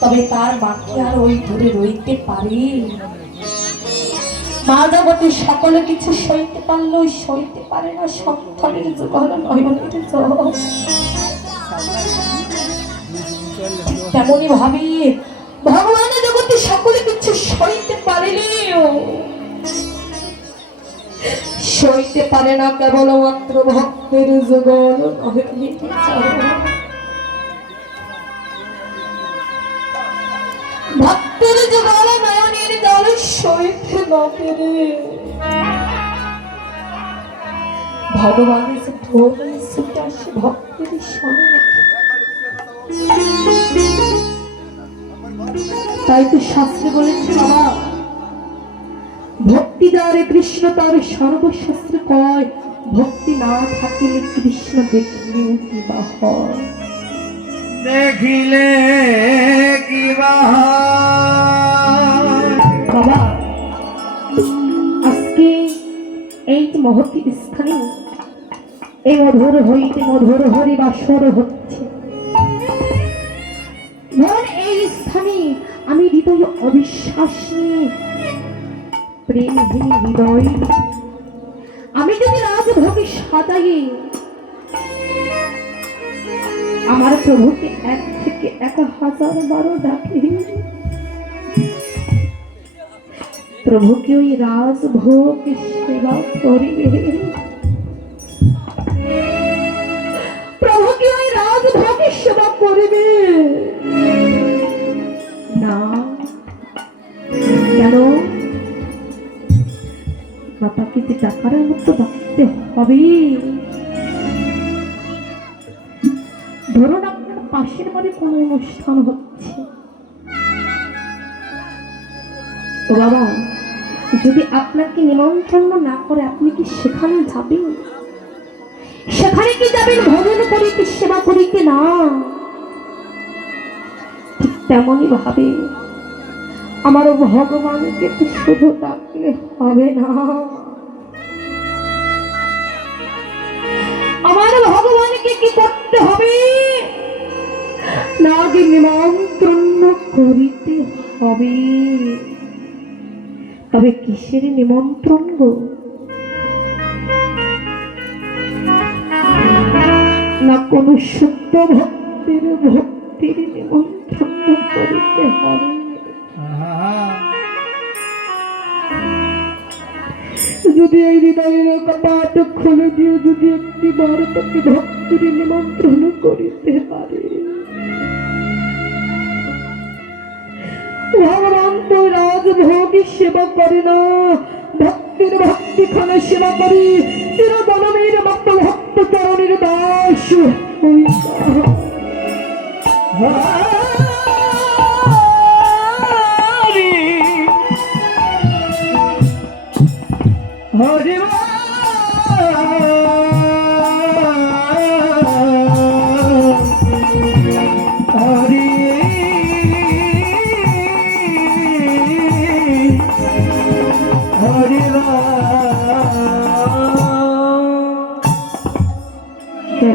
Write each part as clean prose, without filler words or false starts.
তবে তার মাকে আর ওই দূরে রইতে পারে। মা জগতে সকলে কিছু সইতে পারলেও সইতে পারে না সন্তানের যুগল নয়নের জল। তেমনি ভাবে ভগবানের জগতে সকলে কিছু সইতে পারেনিও, সইতে পারে না কেবলমাত্র ভক্তের যুগল নয়নের জল। ভক্তের যুগল নয়নের জল সইতে না পেরে ভগবানের ধরে ছুটে আসে ভক্তের সঙ্গে। তাই তো শাস্ত্রে বলেছে বাবা, ভক্তি দ্বারে কৃষ্ণ তার সর্বশাস্ত্র কয়, ভক্তি না থাকিলে কৃষ্ণ দেখিলেও কিবা হয়, দেখিলে কিবা বাবা। আজকে এই মহৎ স্থানে এই মধুর হইতে মধুর হরি বাসর হচ্ছে। এই স্থানে আমি হৃদয় অবিশ্বাস নিয়ে প্রেমহীন হৃদয় আমি যদি রাজভোগে সাজাই আমার প্রভুকে 1 থেকে 1000 বার ডাকি, প্রভুকে ওই রাজভোগ সেবা করিবে, প্রভুকে ওই রাজভোগ সেবা করিবে না কেন? বাবাকে যে টাকার মতো ডাকতে হবে। ধরুন আপনার পাশের বাড়ি কোন অনুষ্ঠান হচ্ছে, ও বাবা যদি আপনাকে নিমন্ত্রণ না করে আপনি কি সেখানে যাবেন? সেখানে কি যাবেন ভজন করিতে সেবা করিতে না? ঠিক তেমনই ভাবে আমার ভগবানকে তো শুধু ডাকলে হবে না, আমার ভগবানকে কি করতে হবে না, আগে নিমন্ত্রণ করিতে হবে। তবে কিসের নিমন্ত্রণ গো? না কোন শুদ্ধ ভক্তির নিমন্ত্রণ করিতে হবে। যদি এই হৃদয়ের কপাট খুলে দিয়ে যদি একটি বার তাকে ভক্তির নিমন্ত্রণ করিতে পারে, ভগবান তো রাজভোগী সেবা করে না, ভক্তির ভক্তিখানে সেবা করি, চিরজনমের মতো ভক্ত চরণের দাস হরি হরি হরি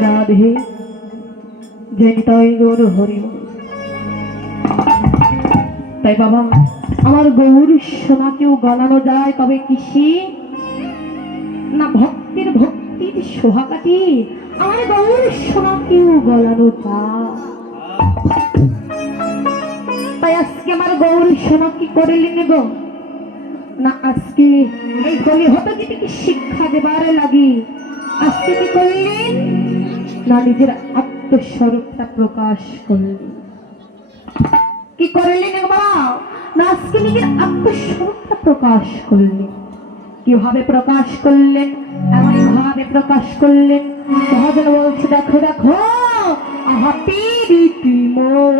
রাধে জয়িতাই গৌর হরি। তাই বাবা আমার গৌর সোনাকেও গলানো যায়, তবে কিসে না ভক্তির সোহাগাটি আমার গৌর সোনাকেও গলানো যায়। তাই আজকে আমার গৌর সোনা কি করলে নেব না, আজকে এই গলি হতো কি শিক্ষা দেবার লাগে, আজকে কি করলেন না নিজের আত্মস্বরূপটা প্রকাশ করলেন। কি করলেন বাবা না আজকে নিজের আত্মস্বরূপটা প্রকাশ করলেন। কিভাবে প্রকাশ করলেন? এমন ভাবে প্রকাশ করলেন মহাজন বলছে, দেখো দেখো আহা পীড়িতি মন